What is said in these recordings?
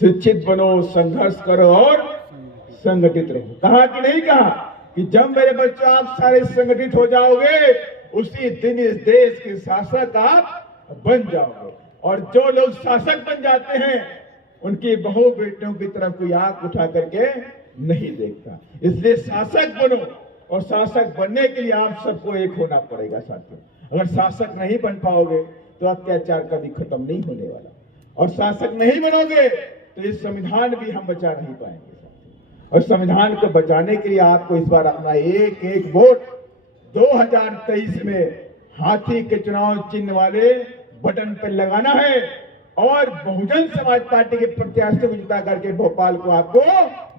शिक्षित बनो, संघर्ष करो और संगठित रहो। कहा कि नहीं कहा कि जब मेरे बच्चों आप सारे संगठित हो जाओगे उसी दिन इस देश के शासक आप बन जाओगे। और जो लोग शासक बन जाते हैं उनकी बहू बेटियों की तरफ कोई आंख उठा करके नहीं देखता। इसलिए शासक बनो, और शासक बनने के लिए आप सबको एक होना पड़ेगा साथियों। अगर शासक नहीं बन पाओगे तो अत्याचार कभी खत्म नहीं होने वाला, और शासक नहीं बनोगे तो इस संविधान भी हम बचा नहीं पाएंगे। और संविधान को बचाने के लिए आपको इस बार अपना एक एक वोट 2023 में हाथी के चुनाव चिन्ह वाले बटन पर लगाना है, और बहुजन समाज पार्टी के प्रत्याशी को जिता करके भोपाल को आपको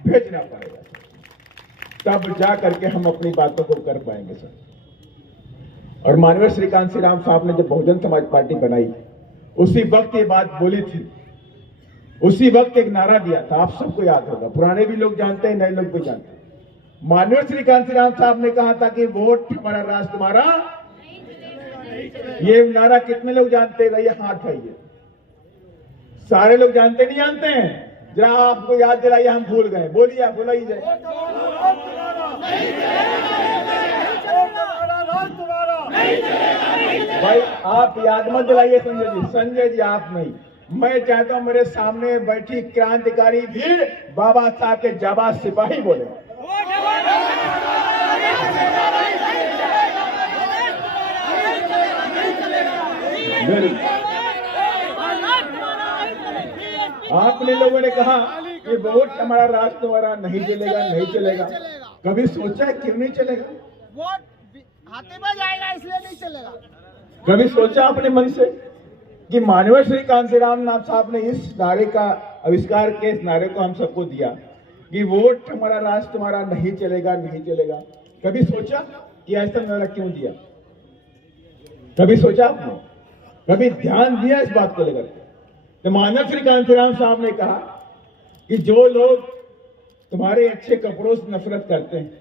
भेजना पड़ेगा, तब जा करके हम अपनी बातों को कर पाएंगे सर। और माननीय श्री कांसी राम साहब ने जब बहुजन समाज पार्टी बनाई उसी वक्त ये बात बोली थी, उसी वक्त एक नारा दिया था, आप सबको याद होगा, पुराने भी लोग जानते हैं, नए लोग भी जानते हैं। माननीय श्री कांसी राम साहब ने कहा था कि वोट हमारा, राज तुम्हारा। ये नारा कितने लोग जानते हैं? ये हाथ है, ये सारे लोग जानते नहीं जानते हैं? जरा आपको याद दिलाइए, हम भूल गए। बोलिए, आप बोलाइए जाए। भाई आप याद मत दिलाइए संजय जी, संजय जी आप नहीं। मैं चाहता हूं मेरे सामने बैठी क्रांतिकारी भीड़ बाबा साहब के जाबाज सिपाही बोले। आपने लोगों ने कहा कि वोट हमारा, राज तुम्हारा, नहीं चलेगा, नहीं चलेगा। कभी सोचा है क्यों नहीं चलेगा? वोट हाथे में जाएगा इसलिए नहीं चलेगा। कभी सोचा अपने मन से कि माननीय श्री कांसीराम नाथ साहब ने इस नारे का आविष्कार के, इस नारे को हम सबको दिया कि वोट हमारा, राज तुम्हारा, नहीं चलेगा, नहीं चलेगा। कभी सोचा कि ऐसा नारा क्यों दिया? कभी सोचा आपने? कभी ध्यान दिया इस बात को लेकर? तो माननीय श्री कांसीराम साहब ने कहा कि जो लोग तुम्हारे अच्छे कपड़ों से नफरत करते हैं,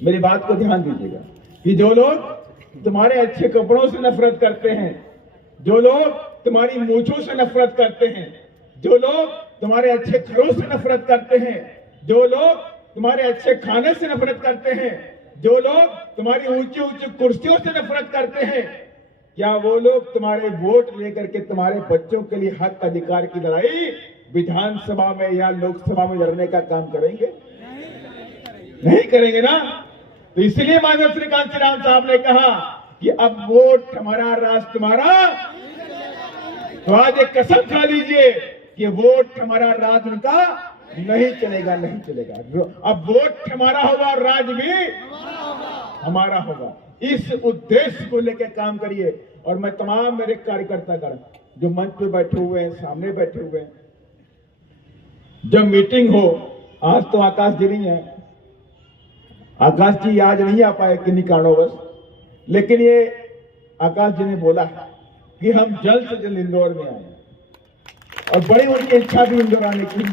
मेरी बात को ध्यान दीजिएगा, कि जो लोग तुम्हारे अच्छे कपड़ों से नफरत करते हैं, जो लोग तुम्हारी मूंछों से नफरत करते हैं, जो लोग तुम्हारे अच्छे घरों से नफरत करते हैं, जो लोग तुम्हारे अच्छे खाने से नफरत करते हैं, जो लोग तुम्हारी ऊंची ऊंची कुर्सियों से नफरत करते हैं, क्या वो लोग तुम्हारे वोट लेकर के तुम्हारे बच्चों के लिए हक अधिकार की लड़ाई विधानसभा में या लोकसभा में लड़ने का काम करेंगे? नहीं करेंगे ना। तो इसलिए माननीय श्री कांसीराम साहब ने कहा कि अब वोट हमारा, राज तुम्हारा। तो आज एक कसम खा लीजिए कि वोट हमारा, राज उनका नहीं चलेगा, नहीं चलेगा। अब वोट हमारा होगा और राज भी हमारा होगा। इस उद्देश्य को लेकर काम करिए। और मैं तमाम मेरे कार्यकर्तागण जो मंच पे बैठे हुए हैं, सामने बैठे हुए हैं, जब मीटिंग हो, आज तो आकाश जी नहीं है, आकाश जी आज नहीं आ पाए किन्हीं कारणोंवश, लेकिन ये आकाश जी ने बोला कि हम जल्द से जल्द इंदौर में आए, और बड़ी उनकी इच्छा भी इंदौर आने की।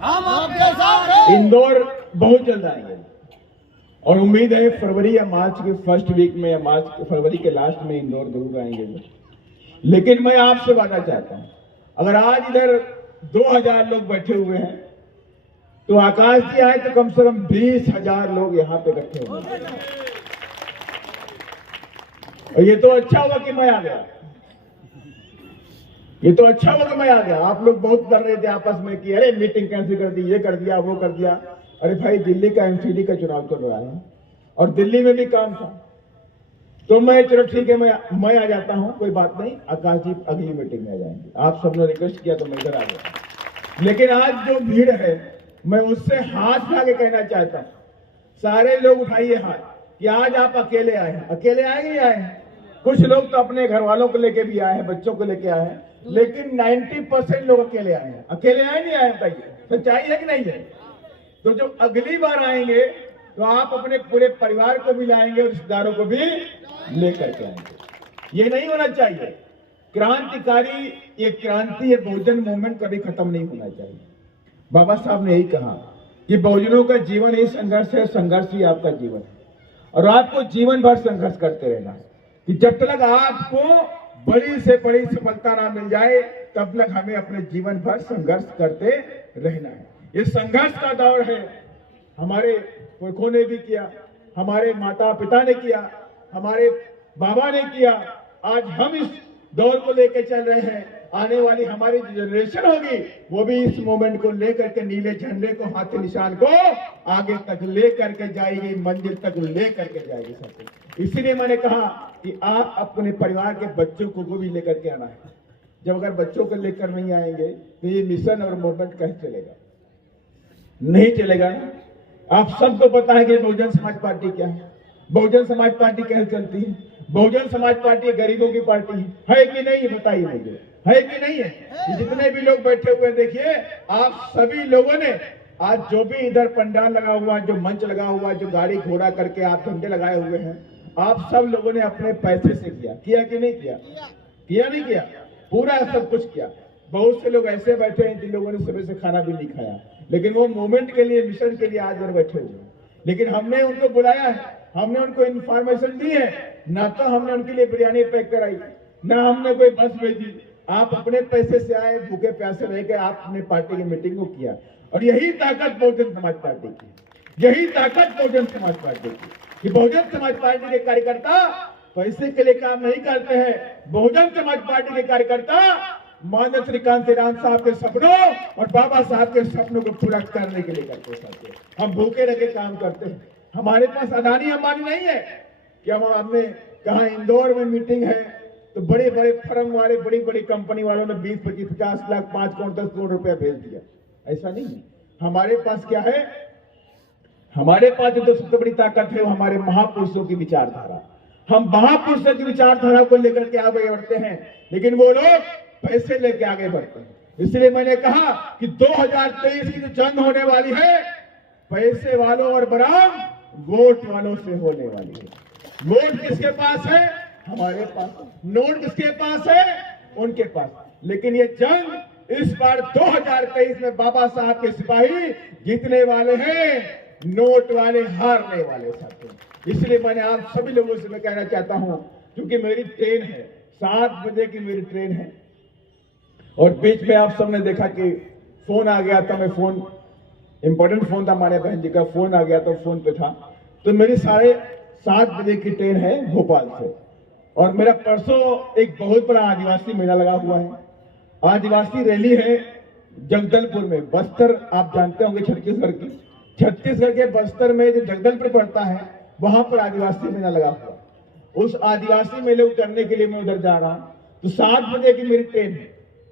हम आपके साथ हैं। इंदौर बहुत जल्द आएंगे, और उम्मीद है फरवरी या मार्च के फर्स्ट वीक में, या फरवरी के लास्ट में इंदौर जरूर आएंगे। लेकिन मैं आपसे वादा चाहता हूं, अगर आज इधर 2000 लोग बैठे हुए हैं तो आकाश जी आए तो कम से कम 20,000 लोग यहां पे इकट्ठे होंगे। और ये तो अच्छा होगा कि मैं आ गया, ये तो अच्छा होगा कि मैं आ गया। आप लोग बहुत कर रहे थे आपस में कि अरे मीटिंग कैंसिल कर दी, ये कर दिया, वो कर दिया। अरे भाई दिल्ली का एमसीडी का चुनाव चल रहा है और दिल्ली में भी काम था, तो मैं चलो ठीक है मैं आ जाता हूं, कोई बात नहीं, आकाश जी अगली मीटिंग में आ जाएंगे। आप सबने रिक्वेस्ट किया तो मैं इधर आ गया। लेकिन आज जो भीड़ है, मैं उससे हाथ उठा के कहना चाहता हूं, सारे लोग उठाइए हाथ कि आज आप अकेले आए हैं। अकेले आए नहीं आए हैं, कुछ लोग तो अपने घर वालों को लेके भी आए हैं, बच्चों को लेके आए हैं, लेकिन 90% लोग अकेले आए हैं। अकेले आए नहीं आए? बताइए, सच्चाई है कि नहीं है? तो जो अगली बार आएंगे तो आप अपने पूरे परिवार को भी लाएंगे और रिश्तेदारों को भी लेकर के आएंगे। ये नहीं होना चाहिए। क्रांतिकारी, ये क्रांति, ये बहुजन मूवमेंट कभी खत्म नहीं होना चाहिए। बाबा साहब ने यही कहा कि बहुजनों का जीवन ही संघर्ष है, संघर्ष ही आपका जीवन है, और आपको जीवन भर संघर्ष करते रहना है। कि जब तक आपको बड़ी से बड़ी सफलता ना मिल जाए तब तक हमें अपने जीवन भर संघर्ष करते रहना है। ये संघर्ष का दौर है। हमारे पुरखों ने भी किया, हमारे माता पिता ने किया, हमारे बाबा ने किया। आज हम इस दौर को लेकर चल रहे हैं। आने वाली हमारी जो जनरेशन होगी वो भी इस मोमेंट को लेकर के, नीले झंडे को, हाथी निशान को आगे तक लेकर के जाएगी, मंजिल तक लेकर के जाएगी सबको। इसीलिए मैंने कहा कि आप अपने परिवार के बच्चों को भी लेकर के आना है। जब अगर बच्चों को लेकर नहीं आएंगे तो ये मिशन और मूवमेंट कैसे चलेगा? नहीं चलेगा ना। आप सबको पता है कि बहुजन समाज पार्टी क्या है, बहुजन समाज पार्टी कैसे चलती है। बहुजन समाज पार्टी गरीबों की पार्टी है कि नहीं, बताइए मुझे, है कि नहीं है? जितने भी लोग बैठे हुए हैं, देखिए आप सभी लोगों ने आज जो भी इधर पंडाल लगा हुआ है, जो मंच लगा हुआ है, जो गाड़ी घोड़ा करके आप झंडे लगाए हुए हैं, आप सब लोगों ने अपने पैसे से किया कि नहीं किया? किया नहीं किया? पूरा सब कुछ किया। बहुत से लोग ऐसे बैठे हैं जिन लोगों ने सुबह से खाना भी नहीं खाया, लेकिन वो मूवमेंट के लिए, मिशन के लिए आज और बैठे हुए हैं। लेकिन हमने उनको बुलाया है, हमने उनको इन्फॉर्मेशन दी है। ना तो हमने उनके लिए बिरयानी पैक कराई, ना हमने कोई बस भेजी। आप अपने पैसे से आए, भूखे प्यासे रह के आप अपने पार्टी की मीटिंग को किया। और यही ताकत बहुजन समाज पार्टी की, यही ताकत बहुजन समाज पार्टी की कि बहुजन समाज पार्टी के कार्यकर्ता पैसे के लिए काम नहीं करते हैं। बहुजन समाज पार्टी के कार्यकर्ता माननीय श्री कांशीराम साहब के सपनों और बाबा साहब के सपनों को पूरा करने के लिए करते हैं। हम भूखे रह के काम करते हैं। हमारे पास अदानी अंबानी नहीं है कि हमने कहा इंदौर में मीटिंग है तो बड़े बड़े फर्म वाले, बड़ी बड़ी कंपनी वालों ने 20, 25, 50 लाख, 5 करोड़, 10 करोड़ रुपया भेज दिया। ऐसा नहीं है। हमारे पास क्या है? हमारे पास जो सबसे बड़ी ताकत है वो हमारे महापुरुषों की विचारधारा। हम महापुरुषों की विचारधारा को लेकर के आगे बढ़ते हैं, लेकिन वो लोग पैसे लेके आगे बढ़ते हैं। इसलिए मैंने कहा कि 2023 की जो जंग होने वाली है, पैसे वालों और बराम वोट वालों से होने वाली है। वोट किसके पास है? हमारे पास। नोट किसके पास है? उनके पास। लेकिन ये जंग इस बार 2023 में बाबा साहब के सिपाही जीतने वाले हैं, नोट वाले हारने वाले साथी। इसलिए मैंने आप सभी लोगों से मैं कहना चाहता हूं, क्योंकि मेरी ट्रेन है, 7 बजे की मेरी ट्रेन है, और बीच में आप सबने देखा कि फोन आ गया था। मैं फोन, इंपॉर्टेंट फोन था, हमारे बहन जी का फोन आ गया तो फोन पे था। तो मेरी 7:30 बजे की ट्रेन है भोपाल से, और मेरा परसों एक बहुत बड़ा आदिवासी मेला लगा हुआ है। आदिवासी रैली है जगदलपुर में, बस्तर, आप जानते होंगे छत्तीसगढ़ की, छत्तीसगढ़ के बस्तर में जो जगदलपुर पड़ता है वहां पर आदिवासी मेला लगा हुआ। उस आदिवासी मेले को करने के लिए मैं उधर जा रहा हूं। तो 7 बजे की मेरी ट्रेन है।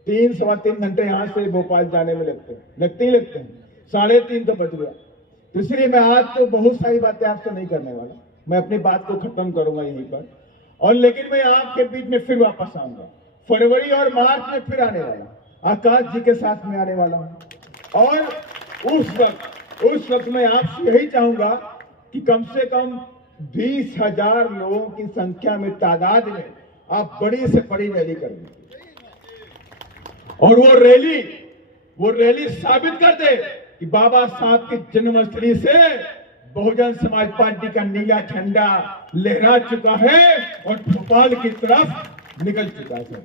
3 सवा 3 घंटे यहां से भोपाल जाने में लगते ही लगते हैं। 3:30 तो बज गया। तो इसलिए मैं आज तो बहुत सारी बातें आपसे नहीं करने वाला, मैं अपनी बात को खत्म करूंगा यहीं पर। और लेकिन मैं आपके बीच में फिर वापस आऊंगा, फरवरी और मार्च में फिर आने वाला, आकाश जी के साथ में आने वाला हूं। और उस वक्त मैं आपसे यही चाहूंगा कि कम से कम 20,000 लोगों की संख्या में, तादाद में आप बड़ी से बड़ी रैली कर दीजिए, और वो रैली साबित कर दे कि बाबा साहब की जन्मस्थली से बहुजन समाज पार्टी का नीला झंडा लहरा चुका है और भोपाल की तरफ निकल चुका है।